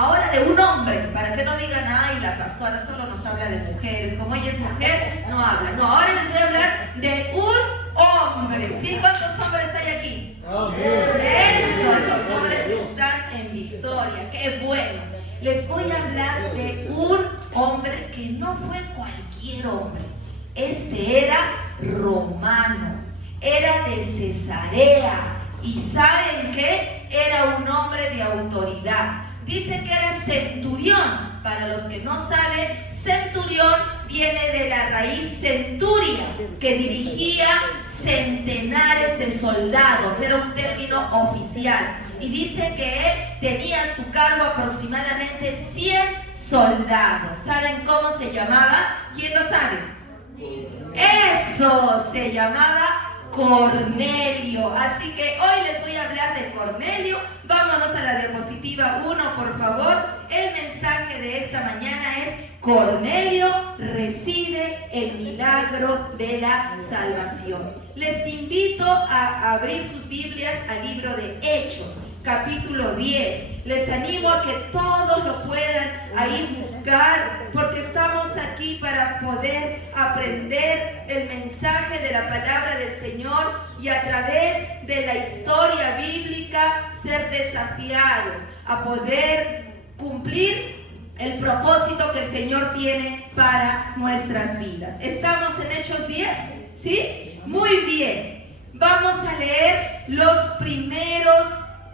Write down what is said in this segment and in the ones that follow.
ahora de un hombre, para que no digan, ay, la pastora solo nos habla de mujeres, como ella es mujer, no habla. No, ahora les voy a hablar de un hombre. ¿Sí? ¿Cuántos hombres hay aquí? Eso, esos hombres están en victoria, qué bueno. Les voy a hablar de un hombre que no fue cualquier hombre. Este era romano, era de Cesarea. ¿Y saben qué? Era un hombre de autoridad. Dice que era centurión. Para los que no saben, centurión viene de la raíz centuria, que dirigía centenares de soldados. Era un término oficial. Y dice que él tenía a su cargo aproximadamente 100 soldados. ¿Saben cómo se llamaba? ¿Quién lo sabe? Eso, se llamaba Cornelio. Así que hoy les voy a hablar de Cornelio. Vámonos a la diapositiva 1, por favor. El mensaje de esta mañana es: Cornelio recibe el milagro de la salvación. Les invito a abrir sus Biblias al libro de Hechos, capítulo 10. Les animo a que todos lo puedan ahí buscar, porque estamos aquí para poder aprender el mensaje de la palabra del Señor y a través de la historia bíblica ser desafiados a poder cumplir el propósito que el Señor tiene para nuestras vidas. ¿Estamos en Hechos 10? ¿Sí? Muy bien. Vamos a leer los primeros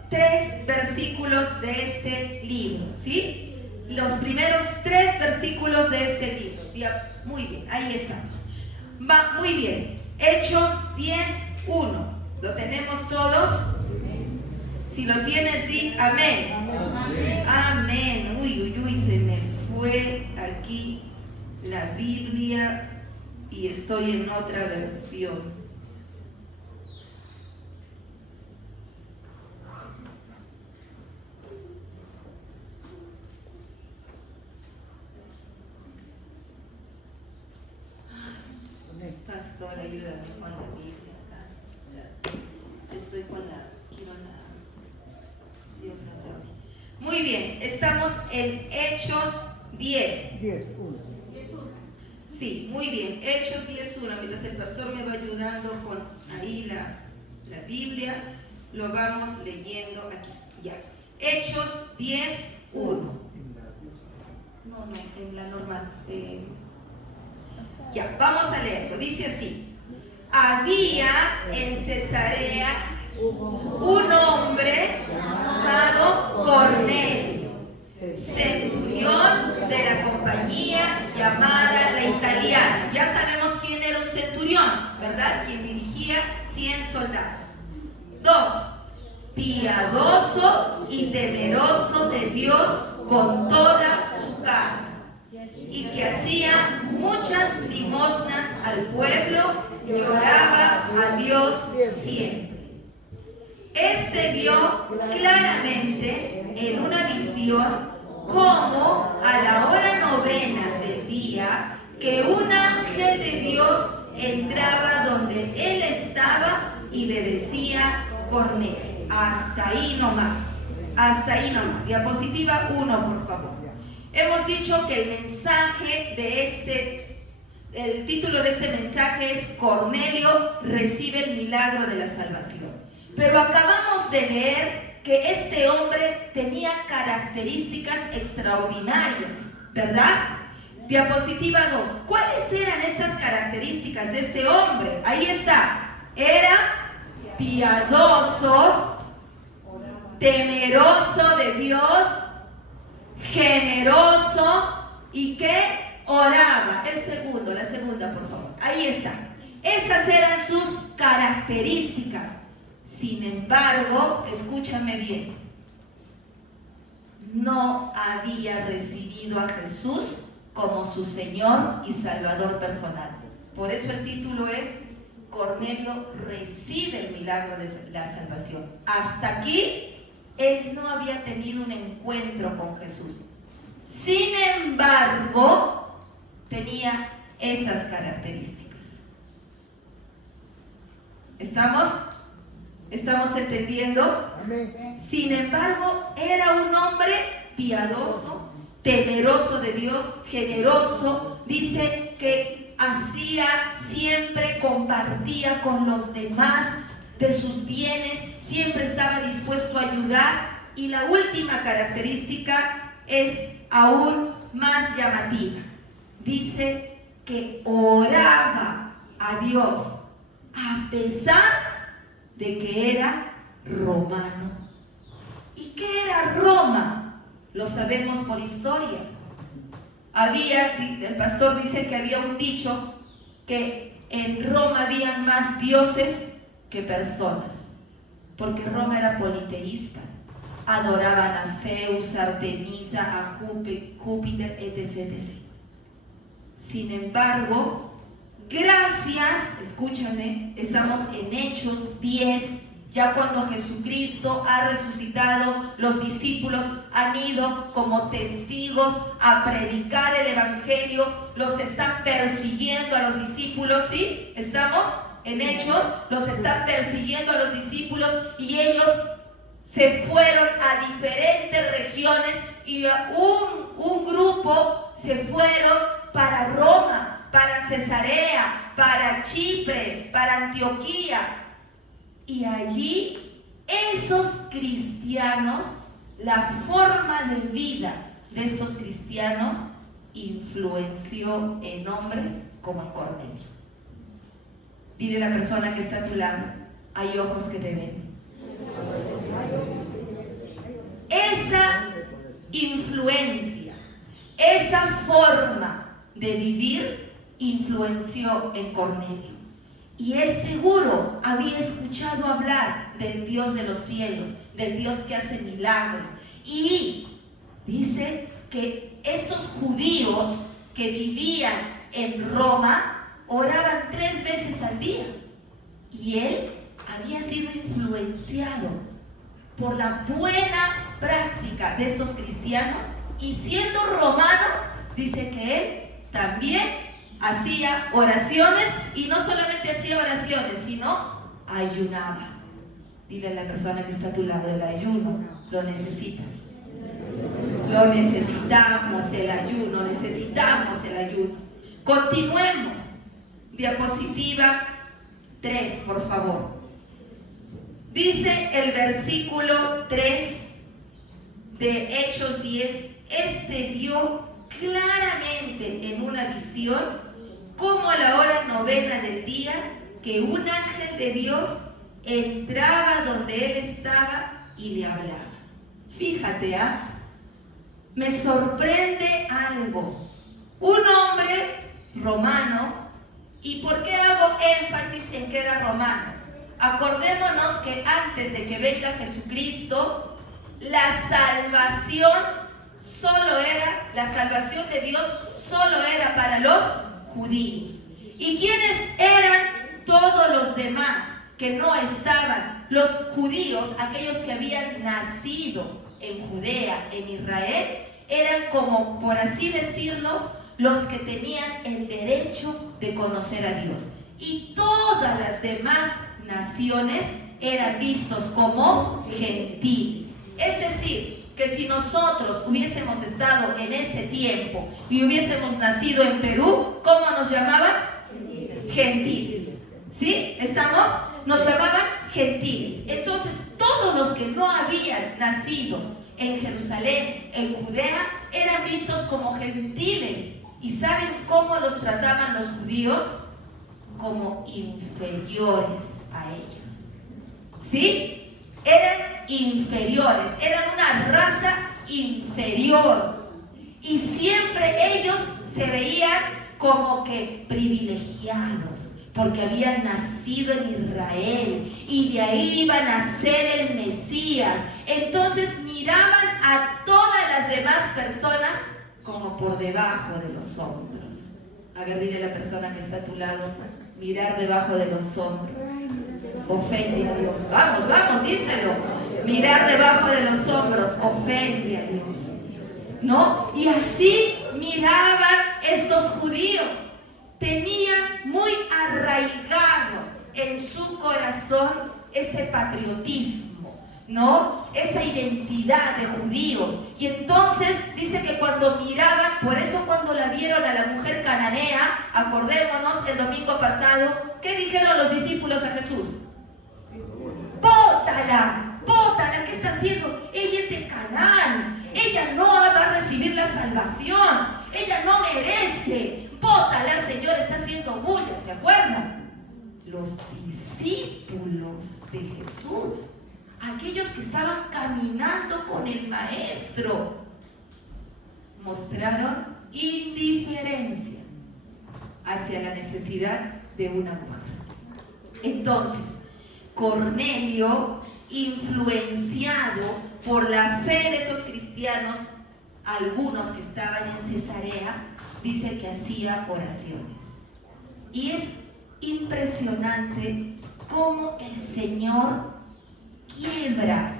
3 versículos de este libro, ¿sí? Los primeros 3 versículos de este libro. Muy bien, ahí estamos. Va, muy bien. Hechos 10:1. ¿Lo tenemos todos? Si lo tienes, di amén. Amén. Amén. Uy, se me fue aquí la Biblia y estoy en otra versión. Pastor, ayúdame con la Biblia. Estoy con la... Dios sabe. Muy bien, estamos en Hechos 10. 10:1. Sí, muy bien, Hechos 10:1. Mientras el pastor me va ayudando con ahí la Biblia, lo vamos leyendo aquí. Ya. Hechos 10:1. No, en la normal. Ya, vamos a leerlo. Dice así: había en Cesarea un hombre llamado Cornelio, centurión de la compañía llamada la Italiana. Ya sabemos quién era un centurión, ¿verdad? Quien dirigía 100 soldados. 2. Piadoso y temeroso de Dios con toda su casa, y que hacía muchas limosnas al pueblo y oraba a Dios siempre. Este vio claramente en una visión cómo a la hora 9 del día que un ángel de Dios entraba donde él estaba y le decía: Cornelio. Hasta ahí nomás. Hasta ahí nomás. Diapositiva 1, por favor. Hemos dicho que el mensaje de el título de este mensaje es: Cornelio recibe el milagro de la salvación. Pero acabamos de leer que este hombre tenía características extraordinarias, ¿verdad? Diapositiva 2. ¿Cuáles eran estas características de este hombre? Ahí está. Era piadoso, temeroso de Dios, generoso y que oraba. La segunda, por favor. Ahí está. Esas eran sus características. Sin embargo, escúchame bien, no había recibido a Jesús como su Señor y Salvador personal. Por eso el título es: Cornelio recibe el milagro de la salvación. Hasta aquí, él no había tenido un encuentro con Jesús. Sin embargo, tenía esas características. ¿Estamos entendiendo? Amén. Sin embargo, era un hombre piadoso, temeroso de Dios, generoso. Dice que siempre compartía con los demás de sus bienes, siempre estaba dispuesto a ayudar. Y la última característica es aún más llamativa. Dice que oraba a Dios a pesar de que era romano. ¿Y qué era Roma? Lo sabemos por historia. El pastor dice que había un dicho que en Roma habían más dioses que personas, porque Roma era politeísta. Adoraban a Zeus, a Artemisa, a Júpiter, etc. Sin embargo, gracias, escúchame, estamos en Hechos 10, ya cuando Jesucristo ha resucitado, los discípulos han ido como testigos a predicar el Evangelio, los están persiguiendo a los discípulos, ¿sí? Estamos en Hechos, los están persiguiendo a los discípulos y ellos se fueron a diferentes regiones y un grupo se fueron para Roma, para Cesarea, para Chipre, para Antioquía. Y allí esos cristianos, la forma de vida de estos cristianos influenció en hombres como Cornelio. Dile a la persona que está a tu lado, hay ojos que te ven. Esa influencia, esa forma de vivir influenció en Cornelio. Y él seguro había escuchado hablar del Dios de los cielos, del Dios que hace milagros. Y dice que estos judíos que vivían en Roma oraban 3 veces al día. Y él había sido influenciado por la buena práctica de estos cristianos, y siendo romano, dice que él también hacía oraciones, y no solamente hacía oraciones, sino ayunaba. Dile a la persona que está a tu lado, el ayuno lo necesitas. Lo necesitamos, el ayuno, necesitamos el ayuno. Continuemos. Diapositiva 3, por favor. Dice el versículo 3 de Hechos 10, vio claramente en una visión, como a la hora 9 del día, que un ángel de Dios entraba donde él estaba y le hablaba. Fíjate, me sorprende algo. Un hombre romano, ¿y por qué hago énfasis en que era romano? Acordémonos que antes de que venga Jesucristo, la salvación de Dios solo era para los judíos. ¿Y quiénes eran todos los demás que no estaban? Los judíos, aquellos que habían nacido en Judea, en Israel, eran como, por así decirlo, los que tenían el derecho de conocer a Dios. Y todas las demás naciones eran vistos como gentiles. Es decir, que si nosotros hubiésemos estado en ese tiempo y hubiésemos nacido en Perú, ¿cómo nos llamaban? Gentiles. ¿Sí? ¿Estamos? Nos llamaban gentiles. Entonces, todos los que no habían nacido en Jerusalén, en Judea, eran vistos como gentiles. ¿Y saben cómo los trataban los judíos? Como inferiores a ellos. ¿Sí? Eran inferiores, eran una raza inferior. Y siempre ellos se veían como que privilegiados, porque habían nacido en Israel y de ahí iban a ser el Mesías. Entonces miraban a todas las demás personas como por debajo de los hombros. A ver, dile a la persona que está a tu lado, mirar debajo de los hombros ofende a Dios. Vamos, vamos, díselo. Mirar debajo de los hombros ofende a Dios, ¿no? Y así miraban estos judíos. Tenían muy arraigado en su corazón ese patriotismo. ¿no? Esa identidad de judíos. Y entonces dice que cuando miraban, por eso cuando la vieron a la mujer cananea, acordémonos el domingo pasado, ¿qué dijeron los discípulos a Jesús? Bótala, bótala, ¿qué está haciendo? Ella es de Canaán, ella no va a recibir la salvación, ella no merece, bótala, Señor, está haciendo bulla, ¿se acuerdan? Los discípulos de Jesús, aquellos que estaban caminando con el Maestro, mostraron indiferencia hacia la necesidad de una mujer. Entonces, Cornelio, influenciado por la fe de esos cristianos, algunos que estaban en Cesarea, dice que hacía oraciones. Y es impresionante cómo el Señor quiebra,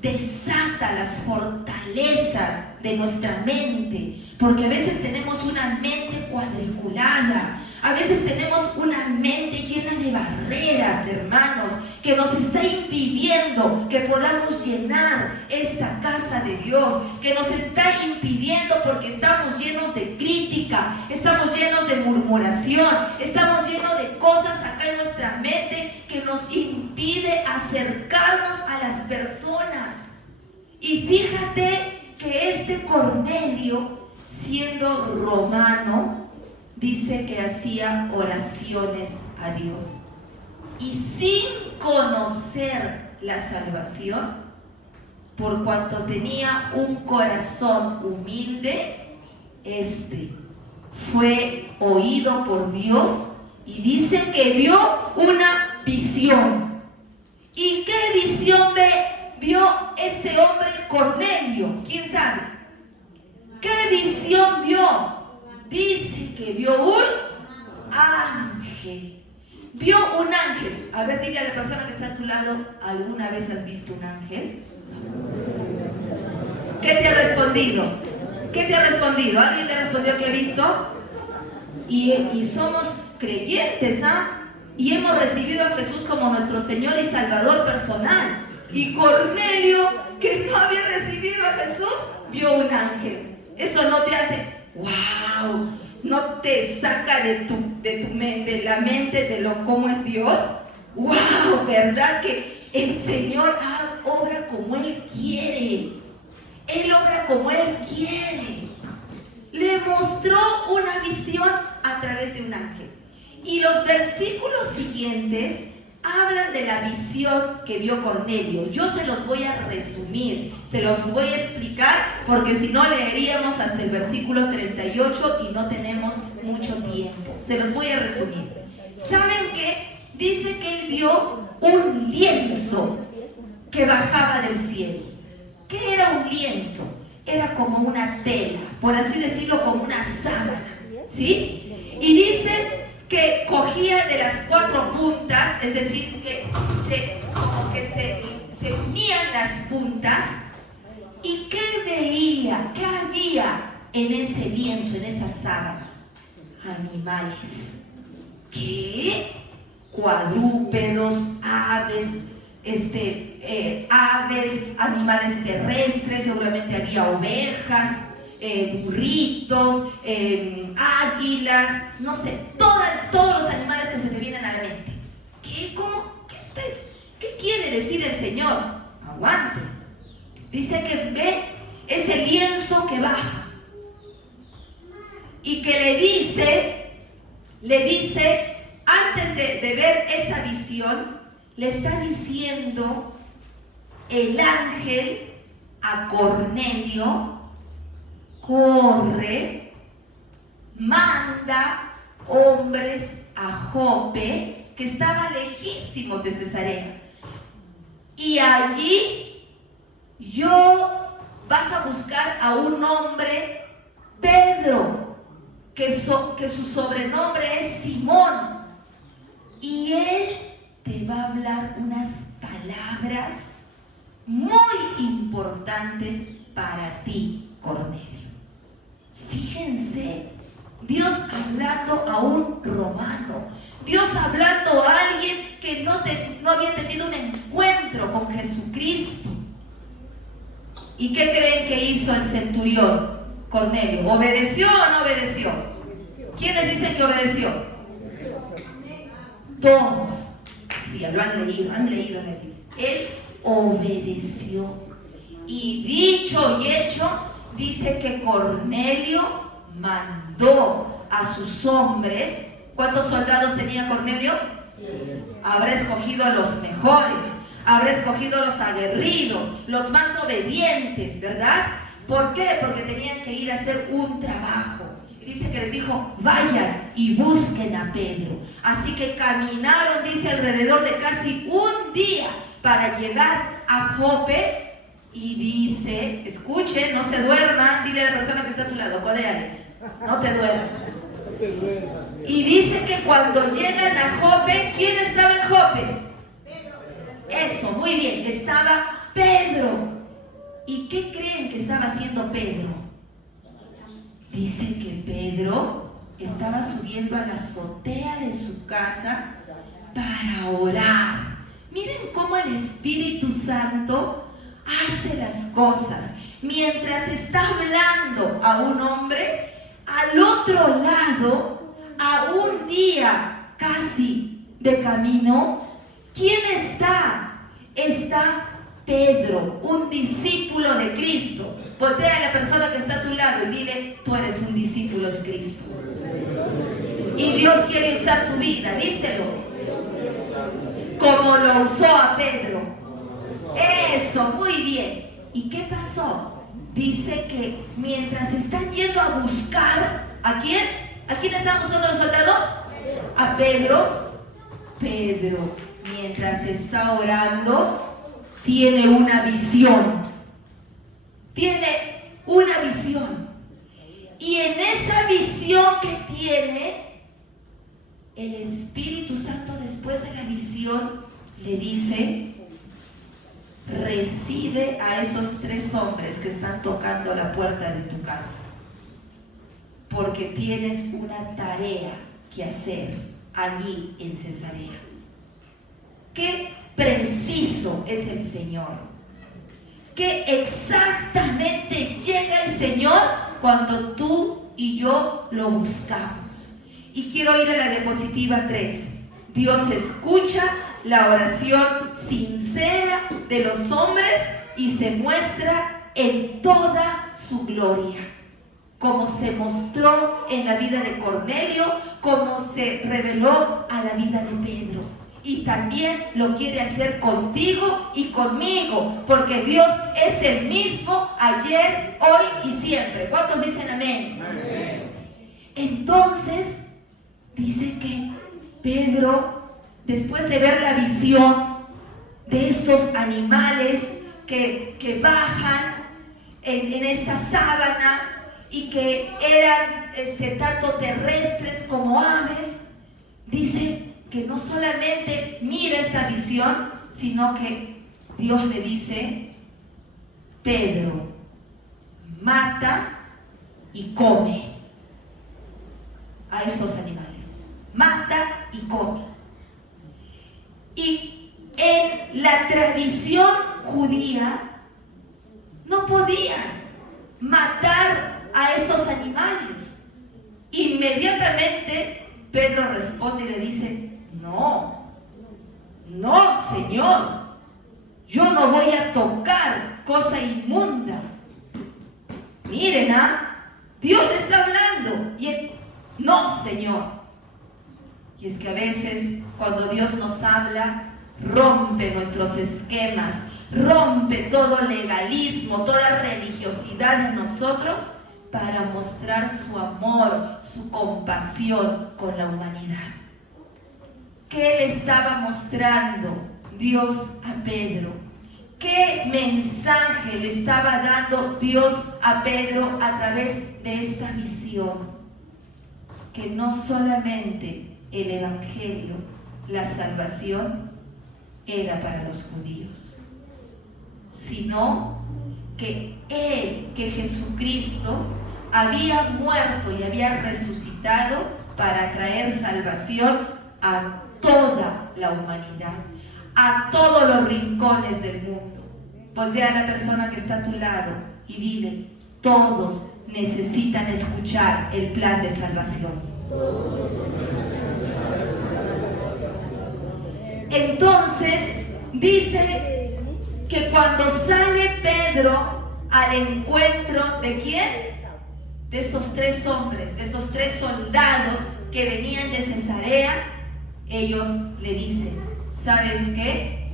desata las fortalezas de nuestra mente, porque a veces tenemos una mente cuadriculada, a veces tenemos una mente llena de barreras, hermanos, que nos está impidiendo que podamos llenar esta casa de Dios, que nos está impidiendo porque estamos llenos de crítica, estamos llenos de murmuración, estamos llenos de cosas acá en nuestra mente que nos impide acercarnos a las personas. Y fíjate que este Cornelio, siendo romano, dice que hacía oraciones a Dios. Y sin conocer la salvación, por cuanto tenía un corazón humilde, fue oído por Dios y dice que vio una visión. ¿Y qué visión vio este hombre Cornelio? ¿Quién sabe? ¿Qué visión vio? Dice que vio un ángel. Vio un ángel. A ver, dile a la persona que está a tu lado, ¿alguna vez has visto un ángel? ¿Qué te ha respondido? ¿Qué te ha respondido? ¿Alguien te ha respondido que ha visto? Y somos creyentes, ¿ah? Y hemos recibido a Jesús como nuestro Señor y Salvador personal. Y Cornelio, que no había recibido a Jesús, vio un ángel. Eso no te hace ¡wow! ¿No te saca de la mente de cómo es Dios? ¡Wow! ¿Verdad que el Señor obra como Él quiere? Él obra como Él quiere. Le mostró una visión a través de un ángel. Y los versículos siguientes hablan de la visión que vio Cornelio. Yo se los voy a resumir, se los voy a explicar, porque si no leeríamos hasta el versículo 38 y no tenemos mucho tiempo. Se los voy a resumir. ¿Saben qué? Dice que él vio un lienzo que bajaba del cielo. ¿Qué era un lienzo? Era como una tela, por así decirlo, como una sábana, ¿sí? Y dice que cogía de las cuatro puntas, es decir, que se unían las puntas. ¿Y qué veía? ¿Qué había en ese lienzo, en esa sábana? Animales. ¿Qué? Cuadrúpedos, aves, animales terrestres, seguramente había ovejas, burritos, águilas, no sé, todos los animales que se te vienen a la mente. ¿Qué? ¿Cómo? ¿Qué quiere decir el Señor? Aguante. Dice que ve ese lienzo que baja y que le dice, antes de ver esa visión, le está diciendo el ángel a Cornelio: corre, manda hombres a Jope, que estaba lejísimos de Cesarea, y allí vas a buscar a un hombre, Pedro, que su sobrenombre es Simón, y él te va a hablar unas palabras muy importantes para ti, Cornelio. Fíjense, Dios hablando a un romano, Dios hablando a alguien que no había tenido un encuentro encuentro con Jesucristo. ¿Y qué creen que hizo el centurión Cornelio? ¿Obedeció o no obedeció? ¿Quiénes dicen que obedeció? Todos. Sí, lo han leído. Él obedeció. Y dicho y hecho, dice que Cornelio mandó a sus hombres. ¿Cuántos soldados tenía Cornelio? Habrá escogido a los mejores, habrá escogido a los aguerridos, los más obedientes, ¿verdad? ¿Por qué? Porque tenían que ir a hacer un trabajo. Dice que les dijo, vayan y busquen a Pedro. Así que caminaron, dice, alrededor de casi un día para llegar a Jope. Y dice, escuchen, no se duerman, dile a la persona que está a tu lado, codéale, no te duermas. Y dice que cuando llegan a Jope, ¿quién estaba en Jope? Eso, muy bien, estaba Pedro. ¿Y qué creen que estaba haciendo Pedro? Dice que Pedro estaba subiendo a la azotea de su casa para orar. Miren cómo el Espíritu Santo hace las cosas. Mientras está hablando a un hombre, al otro lado, a un día casi de camino, ¿quién está? Está Pedro, un discípulo de Cristo. Voltea a la persona que está a tu lado y dile, tú eres un discípulo de Cristo. Y Dios quiere usar tu vida, díselo. Como lo usó a Pedro. Eso, muy bien. ¿Y qué pasó? Dice que mientras están yendo a buscar, ¿a quién? ¿A quién están buscando los soldados? A Pedro. Pedro, mientras está orando, tiene una visión. Tiene una visión. Y en esa visión que tiene, el Espíritu Santo después de la visión le dice, recibe a esos 3 hombres que están tocando la puerta de tu casa, porque tienes una tarea que hacer allí en Cesarea. Qué preciso es el Señor. Qué exactamente llega el Señor cuando tú y yo lo buscamos. Y quiero ir a la diapositiva 3. Dios escucha la oración sincera de los hombres y se muestra en toda su gloria. Como se mostró en la vida de Cornelio, como se reveló a la vida de Pedro. Y también lo quiere hacer contigo y conmigo, porque Dios es el mismo ayer, hoy y siempre. ¿Cuántos dicen amén? Amén. Entonces, dice que Pedro, después de ver la visión de estos animales que bajan en esta sábana y que eran tanto terrestres como aves, dice que no solamente mira esta visión, sino que Dios le dice, Pedro, mata y come a estos animales. Mata y come. Y en la tradición judía no podían matar a estos animales. Inmediatamente Pedro responde y le dice, no, Señor, yo no voy a tocar cosa inmunda. Miren, Dios le está hablando y él, no, Señor. Y es que a veces cuando Dios nos habla, rompe nuestros esquemas, rompe todo legalismo, toda religiosidad en nosotros para mostrar su amor, su compasión con la humanidad. ¿Qué le estaba mostrando Dios a Pedro? ¿Qué mensaje le estaba dando Dios a Pedro a través de esta visión? Que no solamente el Evangelio, la salvación, era para los judíos, sino que Jesucristo había muerto y había resucitado para traer salvación a toda la humanidad, a todos los rincones del mundo. Voltea a la persona que está a tu lado y dile, todos necesitan escuchar el plan de salvación. Entonces, dice que cuando sale Pedro al encuentro ¿de quién? De estos 3 hombres, de estos 3 soldados que venían de Cesarea, ellos le dicen, ¿sabes qué?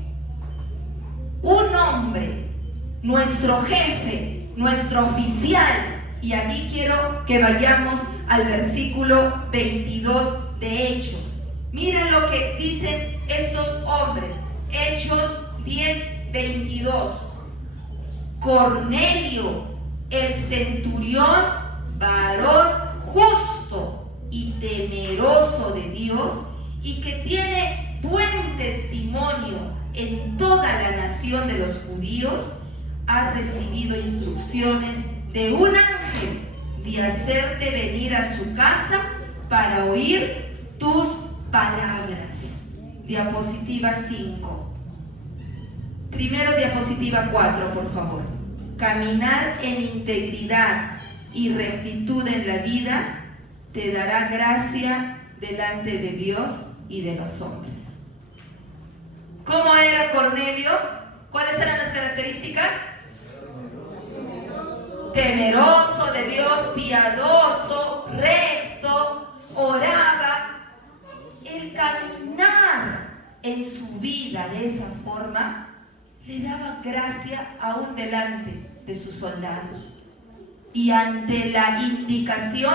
Un hombre, nuestro jefe, nuestro oficial, y aquí quiero que vayamos al versículo 22 de Hechos. Miren lo que dicen estos hombres, Hechos 10:22. Cornelio, el centurión, varón justo y temeroso de Dios, y que tiene buen testimonio en toda la nación de los judíos, ha recibido instrucciones de un ángel de hacerte venir a su casa para oír tus palabras. Diapositiva 5. Primero diapositiva 4, por favor. Caminar en integridad y rectitud en la vida te dará gracia delante de Dios y de los hombres. ¿Cómo era Cornelio? ¿Cuáles eran las características? Temeroso de Dios, piadoso, recto, oraba. El caminar en su vida de esa forma le daba gracia aún delante de sus soldados. Y ante la indicación,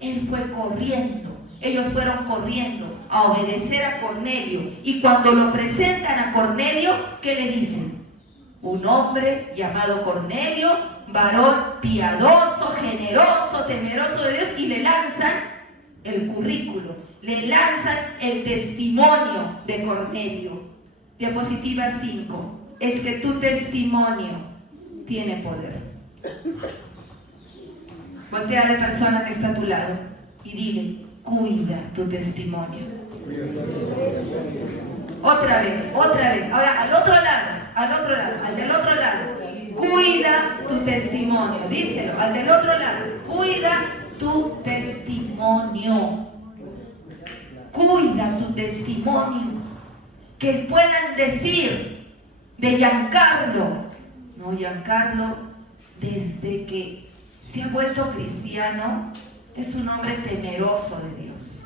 él fue corriendo. Ellos fueron corriendo a obedecer a Cornelio. Y cuando lo presentan a Cornelio, ¿qué le dicen? Un hombre llamado Cornelio, varón piadoso, generoso, temeroso de Dios, y le lanzan el currículo, le lanzan el testimonio de Cornelio. Diapositiva 5. Es que tu testimonio tiene poder. Voltea a la persona que está a tu lado y dile, cuida tu testimonio. Otra vez. Ahora al otro lado, al del otro lado. Cuida tu testimonio. Díselo, al del otro lado. Cuida tu testimonio. Cuida tu testimonio. Que puedan decir de Giancarlo. No, Giancarlo, desde que se ha vuelto cristiano, es un hombre temeroso de Dios.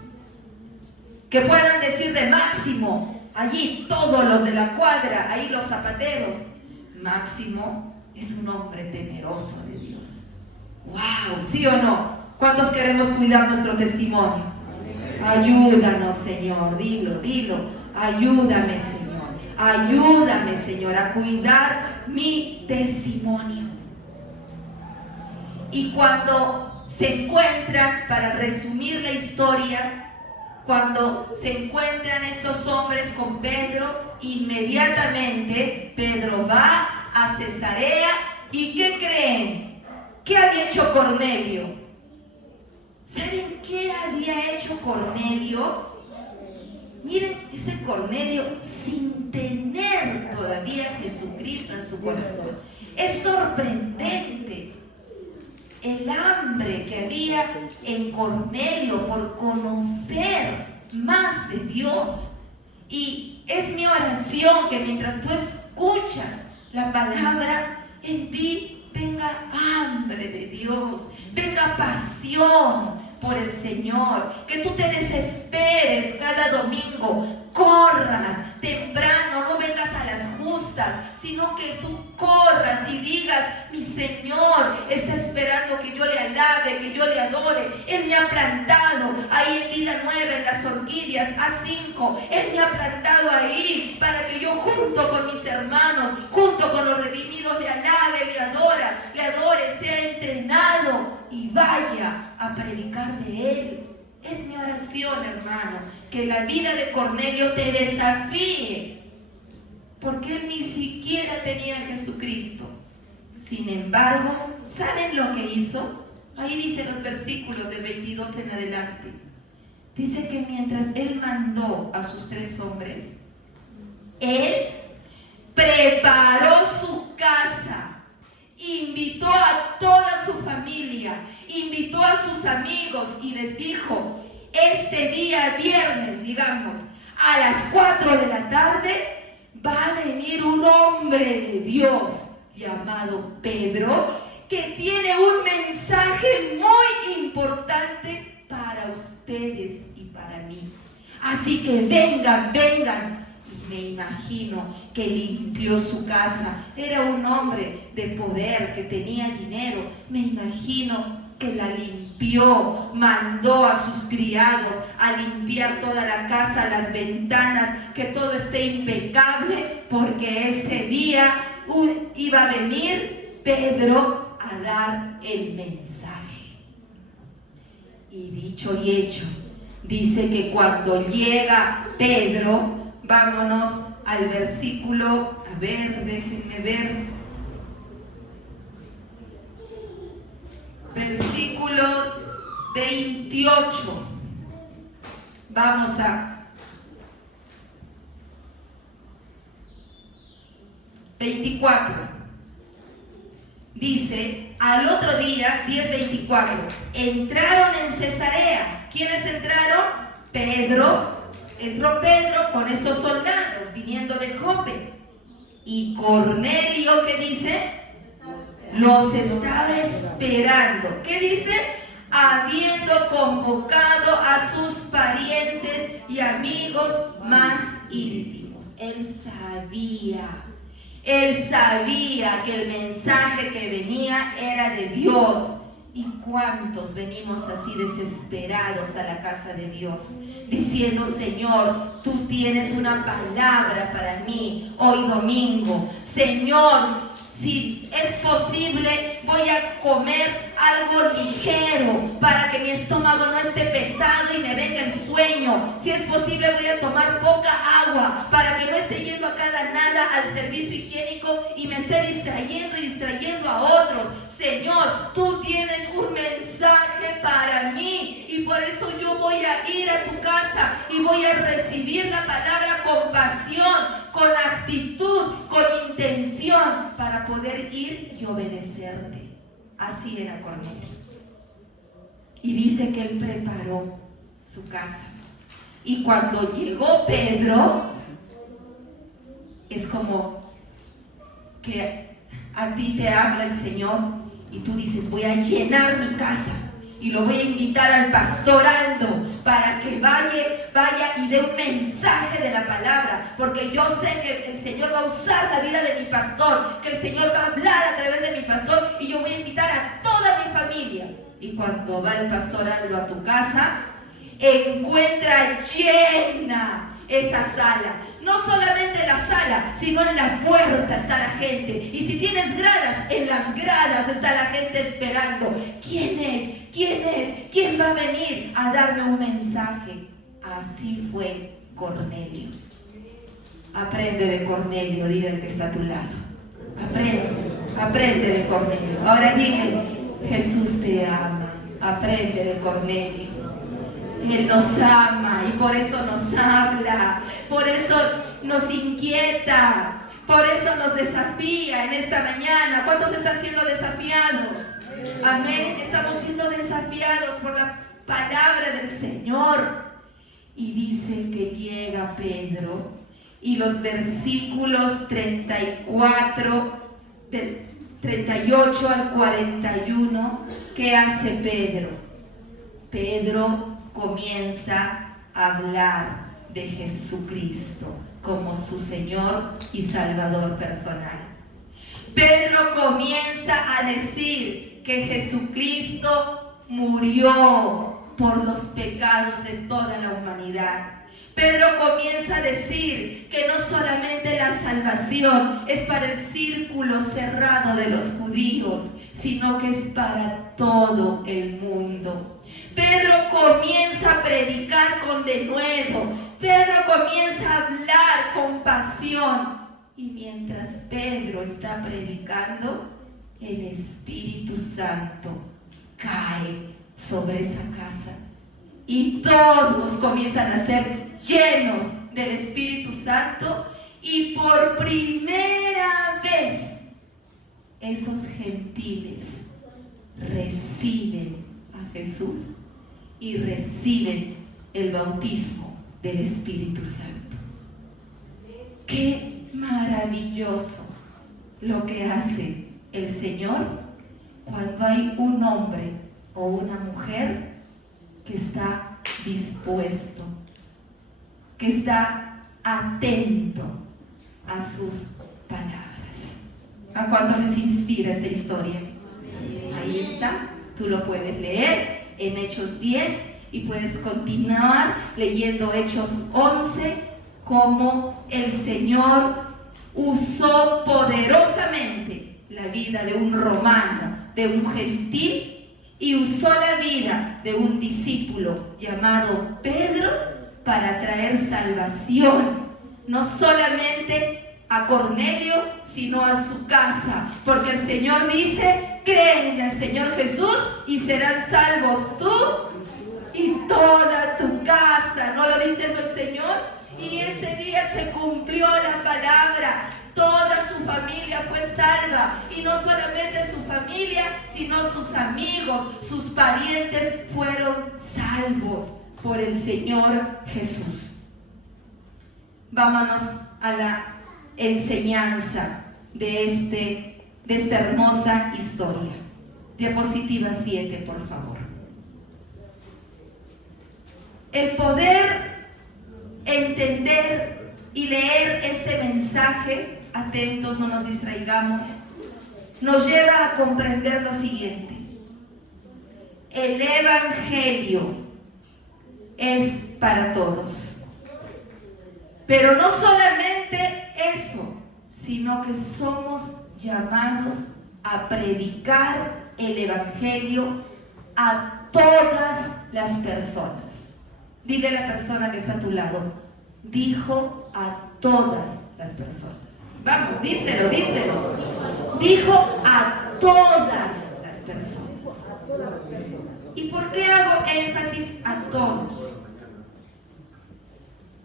Que puedan decir de Máximo, allí todos los de la cuadra, ahí los zapateros, Máximo es un hombre temeroso de Dios. ¡Wow! ¿Sí o no? ¿Cuántos queremos cuidar nuestro testimonio? Ayúdanos, Señor, dilo. Ayúdame, Señor, a cuidar mi testimonio. Y cuando se encuentran, para resumir la historia, cuando se encuentran estos hombres con Pedro, inmediatamente Pedro va a Cesarea. ¿Y qué creen? ¿Qué había hecho Cornelio? ¿Saben qué había hecho Cornelio? Miren, ese Cornelio, sin tener todavía a Jesucristo en su corazón, es sorprendente el hambre que había en Cornelio por conocer más de Dios. Y es mi oración que mientras tú escuchas la palabra, en ti venga hambre de Dios, venga pasión por el Señor, que tú te desesperes cada domingo, corras temprano, no vengas a las justas, sino que tú corras y digas, mi Señor está esperando que yo le alabe, que yo le adore. Él me ha plantado ahí en Vida Nueva, en las Orquídeas A5, Él me ha plantado ahí para que yo junto con mis hermanos, junto con los redimidos, le alabe, le adore, sea entrenado y vaya a predicar de Él. Es mi oración, hermano, que la vida de Cornelio te desafíe, porque él ni siquiera tenía a Jesucristo. Sin embargo, ¿saben lo que hizo? Ahí dice los versículos del 22 en adelante. Dice que mientras él mandó a sus 3 hombres, Él preparó su casa, invitó a toda su familia, invitó a sus amigos y les dijo, este día viernes, digamos, a las 4 de la tarde, va a venir un hombre de Dios llamado Pedro, que tiene un mensaje muy importante para ustedes y para mí. Así que vengan, vengan. Y me imagino que limpió su casa. Era un hombre de poder, que tenía dinero. Me imagino que la limpió, mandó a sus criados a limpiar toda la casa, las ventanas, que todo esté impecable, porque ese día iba a venir Pedro a dar el mensaje. Y dicho y hecho, dice que cuando llega Pedro, vámonos al versículo, a ver, déjenme ver, versículo 28. Vamos a 24. Dice, al otro día, 10:24, entraron en Cesarea. ¿Quiénes entraron? Pedro. Entró Pedro con estos soldados viniendo de Jope. Y Cornelio, ¿qué dice? Los estaba esperando. ¿Qué dice? Habiendo convocado a sus parientes y amigos más íntimos. Él sabía que el mensaje que venía era de Dios. ¿Y cuántos venimos así desesperados a la casa de Dios? Diciendo, Señor, tú tienes una palabra para mí hoy domingo. Señor, si es posible, voy a comer algo ligero para que mi estómago no esté pesado y me venga el sueño. Si es posible, voy a tomar poca agua para que no esté yendo a cada nada al servicio higiénico y me esté distrayendo a otros. Señor, tú tienes un mensaje para mí y por eso yo voy a ir a tu casa y voy a recibir la palabra con pasión, con actitud, con intención, para poder ir y obedecerte. Así era Cornelio. Y dice que él preparó su casa. Y cuando llegó Pedro, es como que a ti te habla el Señor y tú dices, voy a llenar mi casa y lo voy a invitar al pastor Aldo para que vaya y dé un mensaje de la palabra, porque yo sé que el Señor va a usar la vida de mi pastor, que el Señor va a hablar a través de mi pastor y yo voy a invitar a toda mi familia. Y cuando va el pastor Aldo a tu casa, encuentra llena esa sala. No solamente la sala, sino en la puerta está la gente. Y si tienes gradas, en las gradas está la gente esperando. ¿Quién es? ¿Quién es? ¿Quién va a venir a darme un mensaje? Así fue Cornelio. Aprende de Cornelio, dile al que está a tu lado. Aprende de Cornelio. Ahora dile, Jesús te ama. Aprende de Cornelio. Él nos ama y por eso nos habla, por eso nos inquieta, por eso nos desafía en esta mañana. ¿Cuántos están siendo desafiados? Amén. Estamos siendo desafiados por la palabra del Señor. Y dice que llega Pedro y los versículos 34, del 38 al 41, ¿qué hace Pedro? Pedro comienza a hablar de Jesucristo como su Señor y Salvador personal. Pedro comienza a decir que Jesucristo murió por los pecados de toda la humanidad. Pedro comienza a decir que no solamente la salvación es para el círculo cerrado de los judíos, sino que es para todo el mundo. Pedro comienza a predicar con denuedo. Pedro comienza a hablar con pasión. Y mientras Pedro está predicando, el Espíritu Santo cae sobre esa casa. Y todos comienzan a ser llenos del Espíritu Santo Y por primera vez, esos gentiles reciben a Jesús y reciben el bautismo del Espíritu Santo. Qué maravilloso lo que hace el Señor cuando hay un hombre o una mujer que está dispuesto, que está atento a sus palabras. ¿A cuánto les inspira esta historia? Ahí está, tú lo puedes leer en Hechos 10 y puedes continuar leyendo Hechos 11, cómo el Señor usó poderosamente la vida de un romano, de un gentil, y usó la vida de un discípulo llamado Pedro para traer salvación, no solamente a Cornelio, sino a su casa, porque el Señor dice: creen en el Señor Jesús y serán salvos tú y toda tu casa. ¿No lo dice eso el Señor? Y ese día se cumplió la palabra. Toda su familia fue salva, y no solamente su familia, sino sus amigos, sus parientes fueron salvos por el Señor Jesús. Vámonos a la enseñanza de esta hermosa historia. Diapositiva 7, por favor. El poder entender y leer este mensaje, atentos, no nos distraigamos, nos lleva a comprender lo siguiente: el Evangelio es para todos. Pero no solamente eso, sino que somos llamados a predicar el Evangelio a todas las personas. Dile a la persona que está a tu lado: dijo a todas las personas. Vamos, díselo, díselo. Dijo a todas las personas. ¿Y por qué hago énfasis a todos?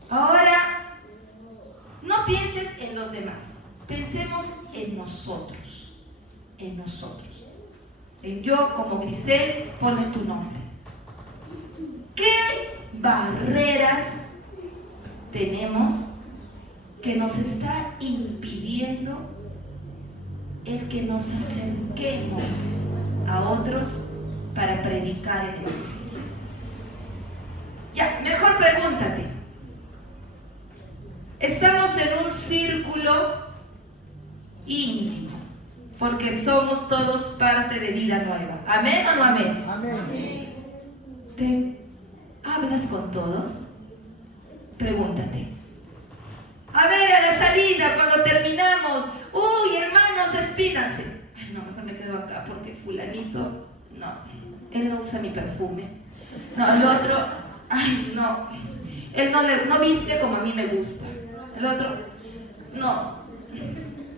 Ahora, no pienses en los demás. Pensemos en nosotros. En nosotros. En yo como Grisel, ponle tu nombre. ¿Qué barreras tenemos que nos está impidiendo el que nos acerquemos a otros para predicar el Evangelio? Ya, mejor pregúntate. Estamos en un círculo íntimo, porque somos todos parte de Vida Nueva. ¿Amén o no amén? Amén. ¿Te hablas con todos? Pregúntate. A ver, a la salida, cuando terminamos, uy, hermanos, despídanse. Ay, no, mejor me quedo acá porque fulanito, no, él no usa mi perfume. No, el otro, ay, no, él no viste como a mí me gusta. El otro,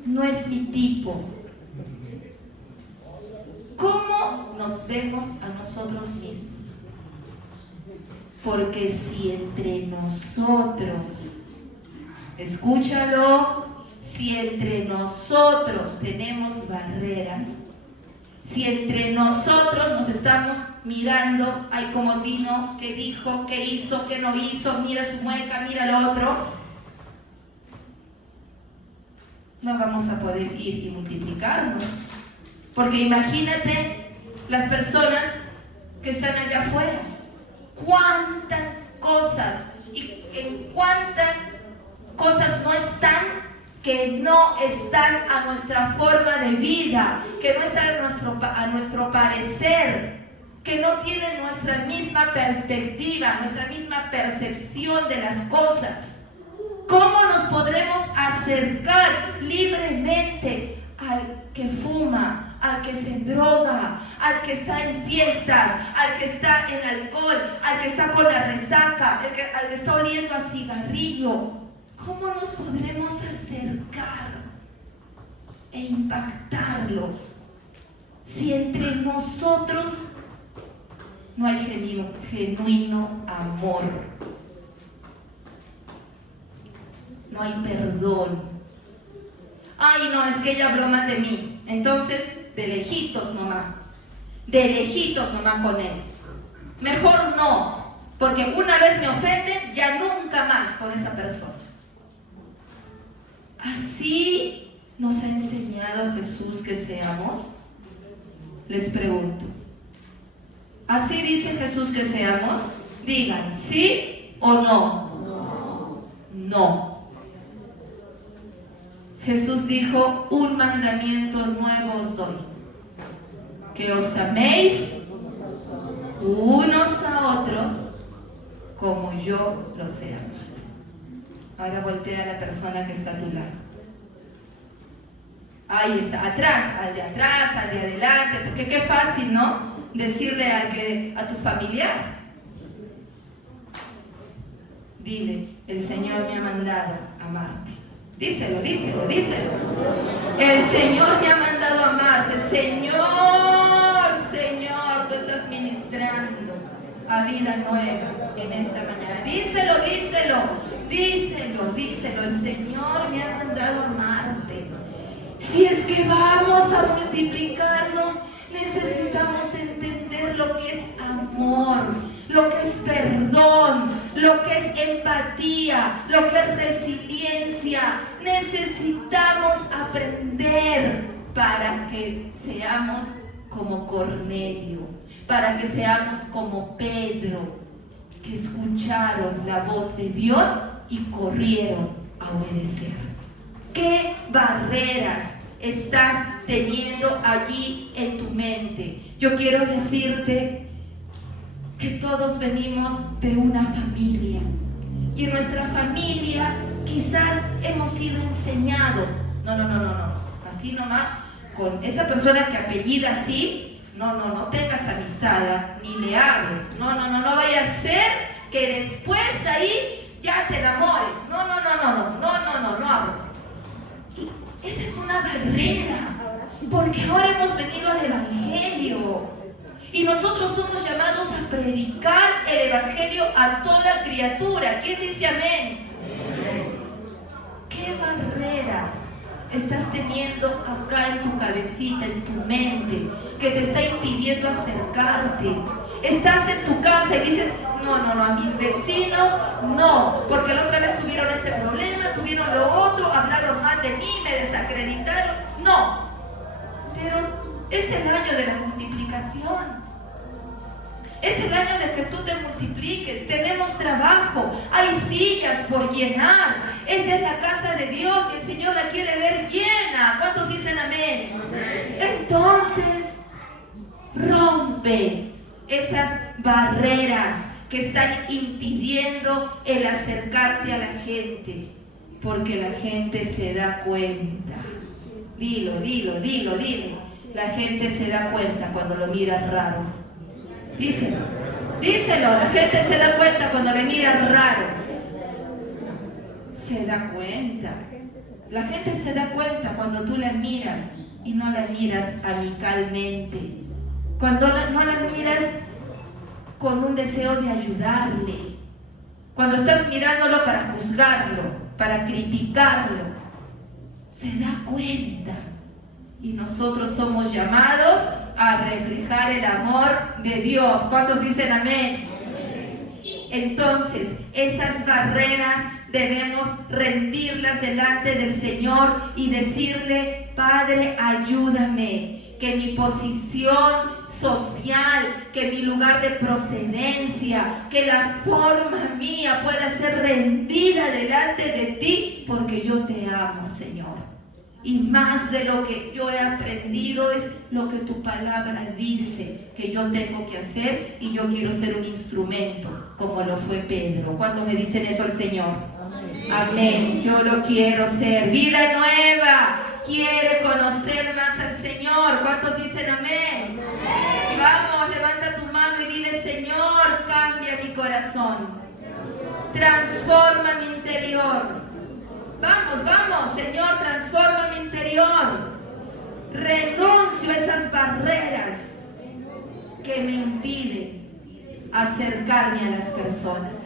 no es mi tipo. ¿Cómo nos vemos a nosotros mismos? Porque si entre nosotros, escúchalo, si entre nosotros tenemos barreras, si entre nosotros nos estamos mirando, ay, como vino, qué dijo, qué hizo, qué no hizo, mira su mueca, mira lo otro, no vamos a poder ir y multiplicarnos. Porque imagínate las personas que están allá afuera. ¿Cuántas cosas y en cuántas cosas no están que no están a nuestra forma de vida, que no están a nuestro parecer, que no tienen nuestra misma perspectiva, nuestra misma percepción de las cosas? ¿Cómo nos podremos acercar libremente al que fuma, al que se droga, al que está en fiestas, al que está en alcohol, al que está con la resaca, al que está oliendo a cigarrillo? ¿Cómo nos podremos acercar e impactarlos si entre nosotros no hay genuino amor? no hay perdón. Ay, no, es que ella habló mal de mí. Entonces, de lejitos nomás con él. Mejor no, porque una vez me ofende, ya nunca más con esa persona. Así nos ha enseñado Jesús que seamos. Les pregunto, ¿así dice Jesús que seamos? Digan, ¿sí o no? No. Jesús dijo, un mandamiento nuevo os doy, que os améis unos a otros como yo los he amado. Ahora voltea a la persona que está a tu lado. Ahí está, atrás, al de adelante, porque qué fácil, ¿no? Decirle a tu familiar. Dile, el Señor me ha mandado a amarte. Díselo. El Señor me ha mandado a amarte. Señor, tú estás ministrando a vida nueva en esta mañana. Díselo. El Señor me ha mandado a amarte. Si es que vamos a multiplicarnos, necesitamos entender lo que es amor, lo que es perdón, lo que es empatía, lo que es resiliencia. Necesitamos aprender para que seamos como Cornelio, para que seamos como Pedro, que escucharon la voz de Dios y corrieron a obedecer. ¿Qué barreras estás teniendo allí en tu mente? Yo quiero decirte que todos venimos de una familia, y en nuestra familia quizás hemos sido enseñados, no, así nomás, con esa persona que apellida así, no tengas amistad, ni le hables, no vaya a ser que después ahí ya te enamores, no hables. Esa es una barrera, porque ahora hemos venido al Evangelio y nosotros somos llamados a predicar el Evangelio a toda criatura. ¿Quién dice amén? ¿Qué barreras estás teniendo acá en tu cabecita, en tu mente, que te está impidiendo acercarte? Estás en tu casa y dices, no, a mis vecinos no, porque la otra vez tuvieron este problema, tuvieron lo otro, hablaron mal de mí, me desacreditaron. No, pero es el año de la multiplicación. Es el año de que tú te multipliques. Tenemos trabajo, hay sillas por llenar. Esta es la casa de Dios y el Señor la quiere ver llena. ¿Cuántos dicen amén? Entonces, rompe esas barreras que están impidiendo el acercarte a la gente, porque la gente se da cuenta. Dilo. La gente se da cuenta cuando lo miras raro. Díselo, la gente se da cuenta cuando le miras raro. Se da cuenta. La gente se da cuenta cuando tú la miras y no la miras amicalmente. Cuando no la miras con un deseo de ayudarle. Cuando estás mirándolo para juzgarlo, para criticarlo, se da cuenta. Y nosotros somos llamados a reflejar el amor de Dios. ¿Cuántos dicen amén? Entonces, esas barreras debemos rendirlas delante del Señor y decirle, Padre, ayúdame, que mi posición social, que mi lugar de procedencia, que la forma mía pueda ser rendida delante de ti, porque yo te amo, Señor. Y más de lo que yo he aprendido es lo que tu palabra dice que yo tengo que hacer, y yo quiero ser un instrumento como lo fue Pedro. ¿Cuándo me dicen eso al Señor? Amén. Yo lo quiero ser. Vida nueva. Quiere conocer más al Señor. ¿Cuántos dicen amén? Vamos, levanta tu mano y dile, Señor, cambia mi corazón. Transforma mi interior. Vamos, Señor, transforma mi interior. Renuncio a esas barreras que me impiden acercarme a las personas.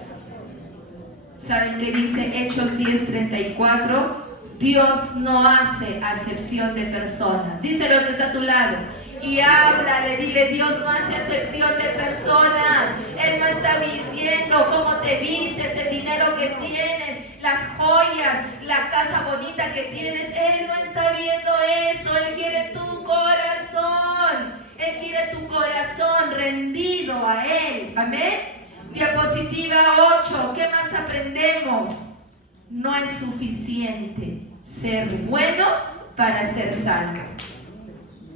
¿Saben qué dice Hechos 10:34? Dios no hace acepción de personas. Díselo al que está a tu lado. Y háblale, dile, Dios no hace acepción de personas. Él no está midiendo cómo te vistes, el dinero que tienes, las joyas, la casa bonita que tienes. Él no está viendo eso. Él quiere tu corazón. Él quiere tu corazón rendido a Él. Amén. Diapositiva 8. ¿Qué más aprendemos? No es suficiente ser bueno para ser salvo.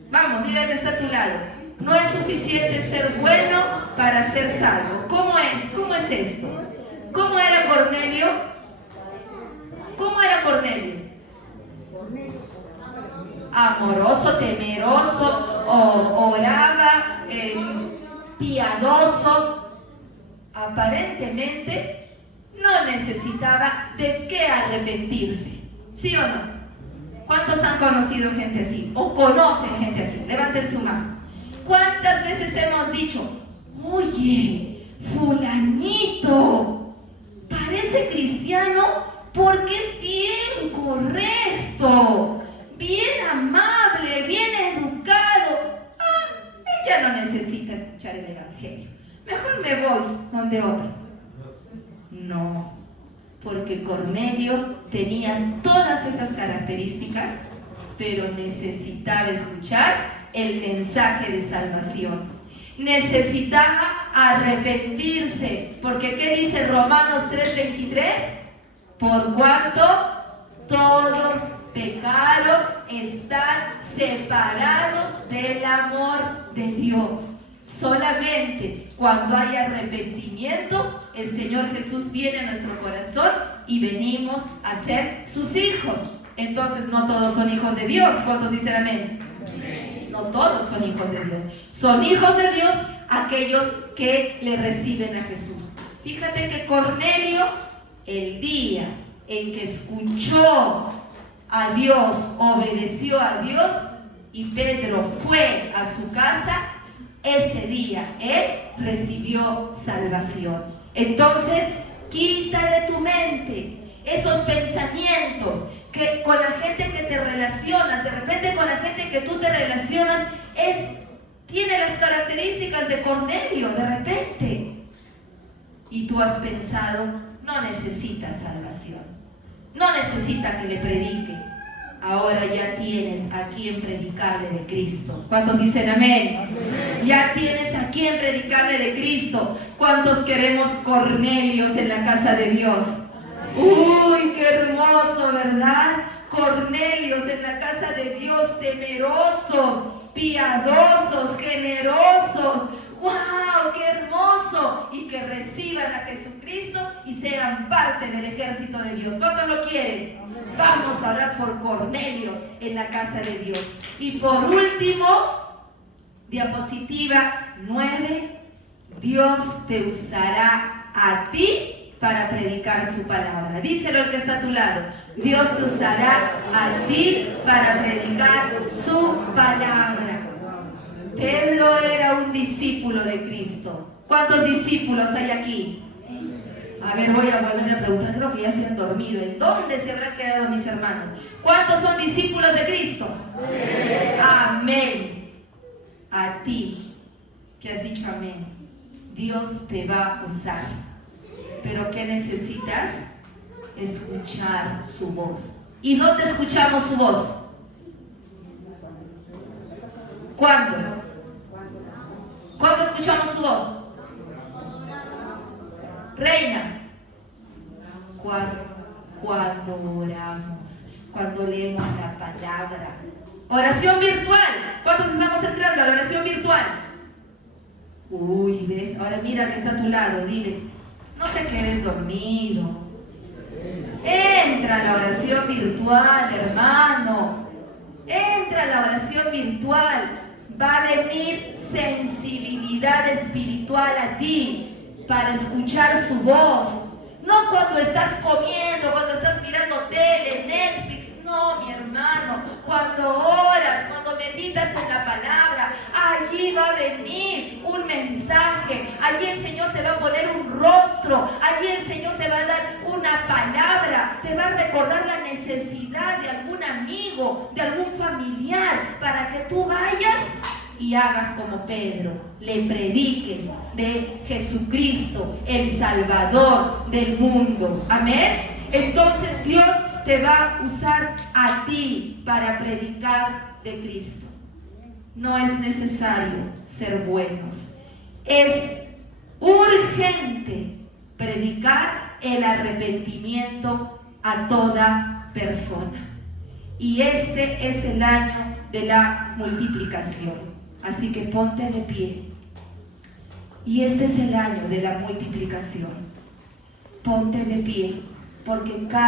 Vamos, dile al que está a tu lado. No es suficiente ser bueno para ser salvo. ¿Cómo es? ¿Cómo es esto? ¿Cómo era Cornelio? ¿Cómo era Cornelio? Amoroso, temeroso, oraba, piadoso. Aparentemente no necesitaba de qué arrepentirse. ¿Sí o no? ¿Cuántos han conocido gente así? ¿O conocen gente así? Levanten su mano. ¿Cuántas veces hemos dicho, oye, fulanito, parece cristiano porque es bien correcto, bien amable, bien educado? Ella no necesita escuchar el evangelio. Mejor me voy donde otro. No, porque Cornelio tenía todas esas características, pero necesitaba escuchar el mensaje de salvación. Necesitaba arrepentirse, porque ¿qué dice Romanos 3:23? Por cuanto todos pecaron, están separados del amor de Dios. Solamente cuando hay arrepentimiento, el Señor Jesús viene a nuestro corazón y venimos a ser sus hijos. Entonces no todos son hijos de Dios. ¿Cuántos dicen amén? No todos son hijos de Dios. Son hijos de Dios aquellos que le reciben a Jesús. Fíjate que Cornelio, el día en que escuchó a Dios, obedeció a Dios y Pedro fue a su casa, ese día él recibió salvación. Entonces, quita de tu mente esos pensamientos que con la gente que te relacionas, de repente con la gente que tú te relacionas, tiene las características de Cornelio, de repente. Y tú has pensado, no necesita salvación, no necesita que le predique. Ahora ya tienes a quien predicarle de Cristo. ¿Cuántos dicen amén? Amén. Ya tienes a quien predicarle de Cristo. ¿Cuántos queremos Cornelios en la casa de Dios? Uy, qué hermoso, ¿verdad? Cornelios en la casa de Dios, temerosos, piadosos, generosos. ¡Wow! ¡Qué hermoso! Y que reciban a Jesucristo y sean parte del ejército de Dios. ¿Cuántos lo quieren? Vamos a orar por Cornelios en la casa de Dios. Y por último, diapositiva 9, Dios te usará a ti para predicar su palabra. Díselo al que está a tu lado. Dios te usará a ti para predicar su palabra. Pedro era un discípulo de Cristo. ¿Cuántos discípulos hay aquí? A ver, voy a volver a preguntar. Creo que ya se han dormido. ¿En dónde se habrán quedado mis hermanos? ¿Cuántos son discípulos de Cristo? Amén. A ti que has dicho amén, Dios te va a usar. Pero ¿qué necesitas? Escuchar su voz. ¿Y dónde escuchamos su voz? ¿Cuándo? ¿Cuándo escuchamos su voz? Reina. Cuando oramos, cuando leemos la palabra. Oración virtual. ¿Cuántos estamos entrando a la oración virtual? Uy, ¿ves? Ahora mira que está a tu lado, dile, no te quedes dormido. Entra a la oración virtual, hermano. Entra a la oración virtual. Va a venir sensibilidad espiritual a ti para escuchar su voz. No cuando estás comiendo, cuando estás mirando tele, Netflix. No, mi hermano. Cuando oras, cuando meditas en la palabra, allí va a venir un mensaje. Allí el Señor te va a poner un rostro. Allí el Señor te va a dar una una palabra, te va a recordar la necesidad de algún amigo, de algún familiar, para que tú vayas y hagas como Pedro, le prediques de Jesucristo, el Salvador del mundo. Amén. Entonces Dios te va a usar a ti para predicar de Cristo. No es necesario ser buenos. Es urgente predicar el arrepentimiento a toda persona. Y este es el año de la multiplicación. Así que ponte de pie. Y este es el año de la multiplicación. Ponte de pie, porque cada